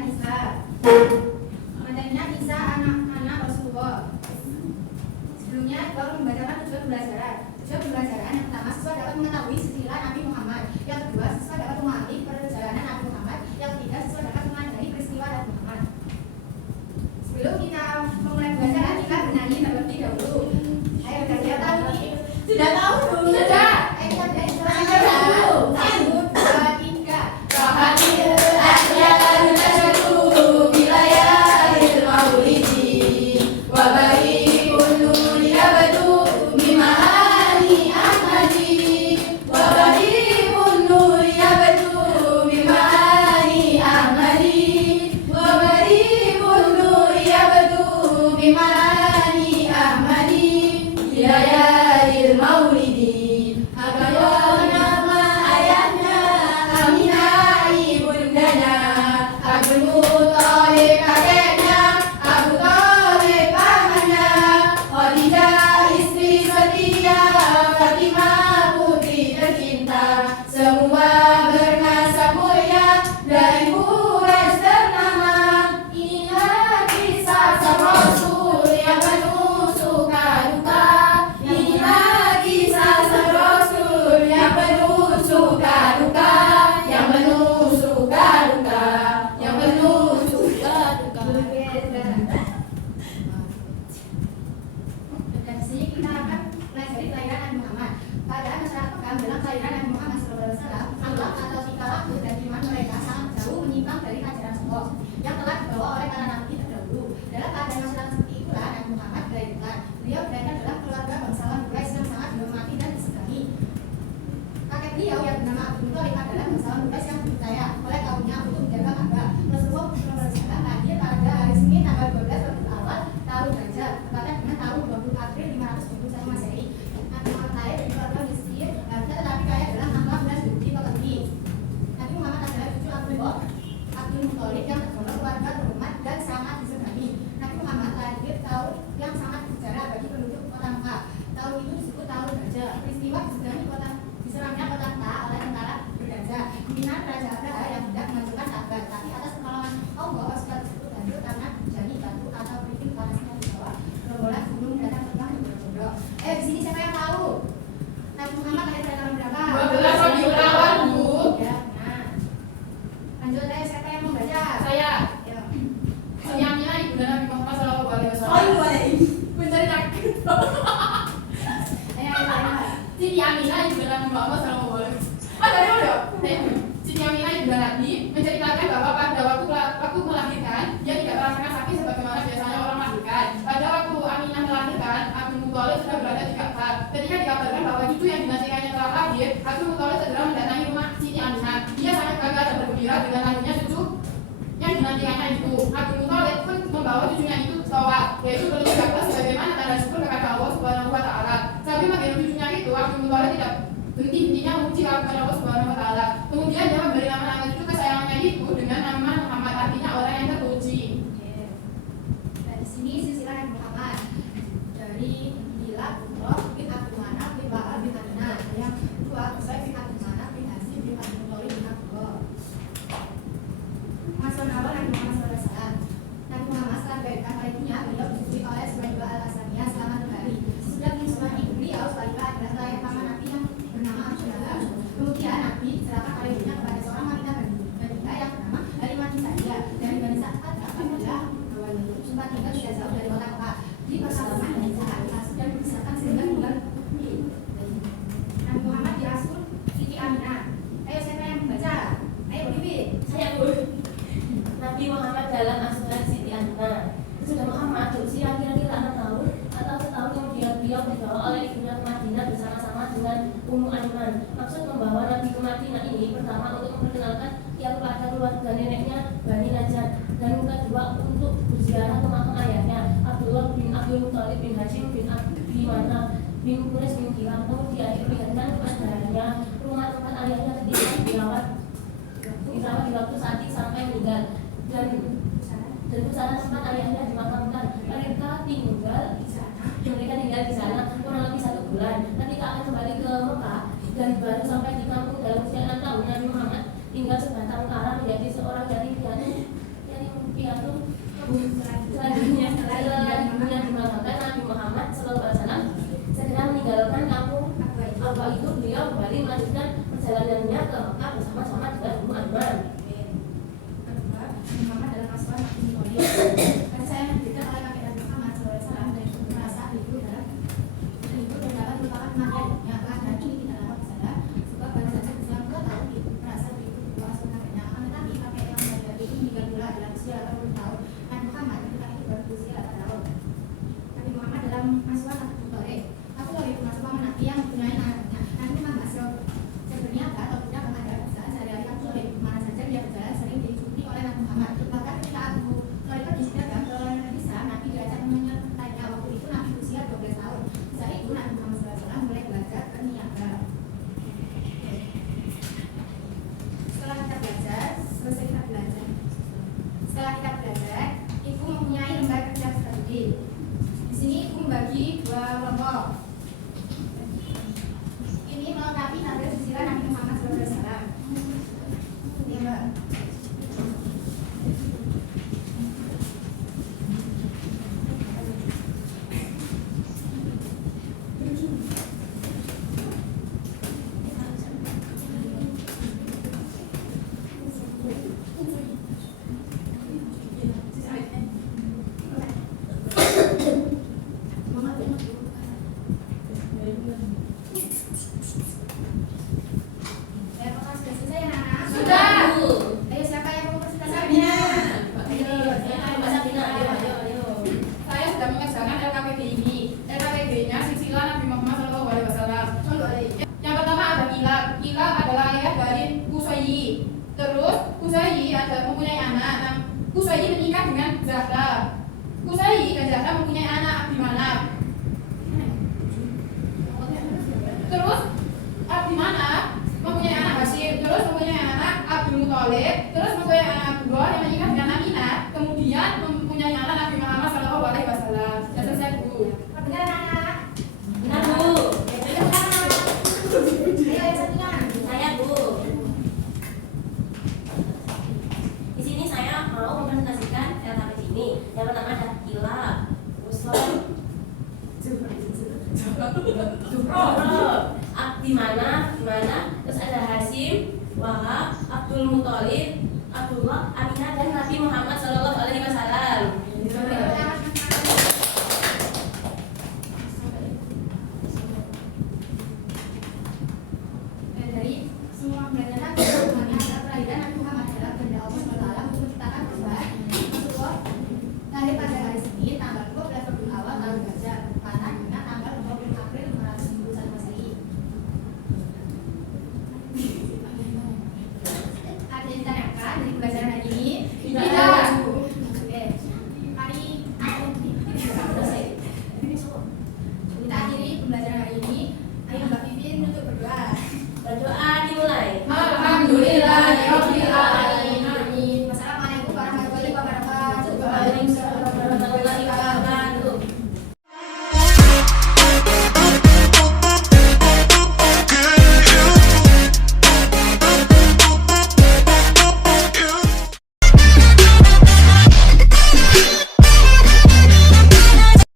pelajaran Isa. Materinya Isa anak-anak Rasulullah. Sebelumnya baru membacakan tujuan pembelajaran. Tujuan pembelajaran yang pertama, siswa dapat mengetahui silsilah Nabi Muhammad. Yang kedua, siswa dapat memahami perjalanan Nabi Muhammad. Yang ketiga, siswa dapat mengenali peristiwa Nabi Muhammad. Sebelum kita memulai pembelajaran, kita bernyanyi terlebih dahulu. Ayo, sudah tahu nih? Sudah tahu belum? Sudah. Ayo, dahulu. 1, 2, 3. Rohani Asia Nusajatu Bilayahil Maulidi Wabahi Kullu Liyabadu Bimahani Ahmadi Wabahi Kullu Liyabadu Bimahani Ahmadi Wabahi Kullu Liyabadu Bimahani Ahmadi Bilayahil Maulidi Hakayo nama ayahnya Aminah ibundanya Abdul Muthalib kakeknya Abu Thalib pamannya Khadijah istri setia Fatimah putri tercinta Semua bernasab mulia dari Quraisy ternama Inilah kisah sang Rasul yang penuh suka duka Inilah kisah sang Rasul yang penuh suka duka Yang penuh suka duka Yang penuh suka duka. Dan di sini kita akan pelajari kelahiran Nabi Muhammad. Keadaan masyarakat Mekah dalam kelahiran Nabi Muhammad SAW, akhlak atau tingkah laku dan iman mereka sangat jauh menyimpang dari ajaran Allah yang telah dibawa oleh para nabi terdahulu. Dalam keadaan masyarakat seperti itulah Nabi Muhammad dilahirkan. Beliau dilahirkan dalam keluarga bangsawan Quraisy yang sangat dihormati dan disegani. Kakek beliau yang bernama Abdul Muthalib adalah bangsawan Quraisy yang dipercaya oleh kaumnya untuk menjaga Ka'bah. Rasulullah SAW lahir pada hari Senin tanggal 12 Rabiul Awal tahun Hijrah, tepatnya dengan tahun 20 April 521 Masehi. Nabi Muhammad lahir dari keluarga miskin, harusnya tetapi kaya dalam akhlak dan budi pekerti. Nabi Muhammad adalah cucu Abdul Muthalib yang tergolong keluarga terhormat dan sangat disegani. Nabi Muhammad lahir tahun yang sangat bersejarah bagi penduduk kota Mekah. Tahun itu disebut tahun Hijrah. Peristiwa disegani diserangnya kota Mekah oleh tentara bergajah pimpinan Raja Abraha yang tidak mengajukan Ka'bah, tapi atas pertolongan Allah pasukan tersebut hancur karena dijani batu atau kerikil panasnya di bawah gerombolan gunung datang terbang di berjondok. Di sini siapa yang tahu Nabi Muhammad lahir pada tahun berapa? 12 Rabiul Awal, Bu. Ya, nah. Lanjut, siapa yang membaca? Saya. Ya. Siti Aminah ibunda Nabi Muhammad SAW. Mencari takut. Ayo. Siti Aminah ibunda Nabi Muhammad SAW. Tadi udah. Siti Aminah ibunda Nabi menceritakan bahwa pada waktu melahirkan dia tidak merasakan sakit sebagaimana biasanya orang melahirkan. Pada waktu Aminah melahirkan, Abdul Muthalib sudah berada di Ka'bah. Ketika dikabarkan bahwa cucu yang dinantikannya telah lahir, Abdul Muthalib segera mendatangi rumah Siti Aminah. Dia sangat bangga dan bergembira dengan lahirnya cucu yang dinantikannya itu. Abdul Muthalib pun membawa cucunya itu tawaf, yaitu berlutut ke atas sebagaimana tanda syukur kepada Allah Subhanahu wa Ta'ala. Sambil menggendong cucunya itu, Abdul Muthalib tidak henti-hentinya memuji kepada Allah Subhanahu wa Ta'ala. Kemudian dia memberi nama cucu kesayangannya itu dengan nama Muhammad, artinya orang yang terpuji. Nah, di sini silsilah Nabi Muhammad dari Bilal bin Abdul Manaf bin Wa'al bin Aminah. Yang kedua, Qusay bin Abdul Manaf bin Hasim bin Abdul Muthalib bin Abdullah. Masuk awal Nabi Muhammad SAW. Nabi Muhammad setelah dilahirkan oleh ibunya, beliau disusui oleh Suwaibah al-Hasaniyah selama 2 hari. Sesudah menyusui ibu beliau, Suwaibah adalah lahir paman Nabi yang bernama Abdullah. Kemudian Nabi diserahkan oleh ibunya kepada seorang wanita Badiyah yang bernama Halimah Sa'diyah dari Bani Sa'ad Abdullah. Sempat tinggal tidak jauh dari kota Mekah di persawahan dan Sa'ad dan dibesarkan sehingga tinggal di Nabi Muhammad dirasuh Siti Aminah. Ayo siapa yang membaca? Ayo Bibi. Saya, Bu. Nabi Muhammad dalam asuhan Siti Aminah. Sudah Muhammad berusia kira-kira 6 tahun atau setahun kemudian beliau dibawa oleh ibunya ke Madinah bersama-sama dengan Ummu Aiman. Maksud membawa Nabi ke Madinah ini pertama untuk memperkenalkan ia kepada keluarga neneknya Bani Najjar, dan kedua untuk berziarah ke makam ayahnya Abdullah bin Abdul Muthalib bin Hashim bin Abdi Manaf bin Quraisy bin Kilab. Kemudian diperlihatkan kepadanya rumah tempat ayahnya ketika dirawat di waktu saat sampai meninggal, dan pusara tempat ayahnya dimakamkan. Mereka tinggal di sana kurang lebih 1 bulan. Ketika akan kembali ke Mekah dan baru sampai di kampung dalam usia 6 tahun, Nabi Muhammad tinggal sebatang kara menjadi seorang yatim piatu setelah kita belajar, ibu mempunyai lembar kerja studi. Di sini ibu membagi dua kelompok. Ini melengkapi tabel sisiran Nabi Muhammad SAW. Ya, Mbak. Apakah sudah selesai, anak-anak? Sudah. Ayo, siapa yang mau presentasinya? Ayo, Mbak Sabina, ayo. Saya sudah mengerjakan LKPD ini. LKPD-nya silsilah Nabi Muhammad SAW. Yang pertama ada Kilab. Kilab adalah ayah dari Qusayyi. Terus Qusayyi ada mempunyai anak. Qusayyi menikah dengan Zahra. Qusayyi dan Zahra mempunyai anak Abdimanaf. Terus Abdimanaf mempunyai anak Hasyim. Terus mempunyai anak Abdul Muthalib. Terus mempunyai anak Abdullah yang menikah dengan Aminah. Kemudian mempunyai anak Nabi Muhammad SAW. Sudah selesai, Bu. Benar, anak-anak? Benar, Bu. Ayo, anak. Ayo, yang satunya. Saya, Bu. Di sini saya mau mempresentasikan LKPD ini. Yang pertama ada Kilab, Usul, Zuhro, Abdimanaf, terus ada Hasyim, Wahab, Abdul Muthalib,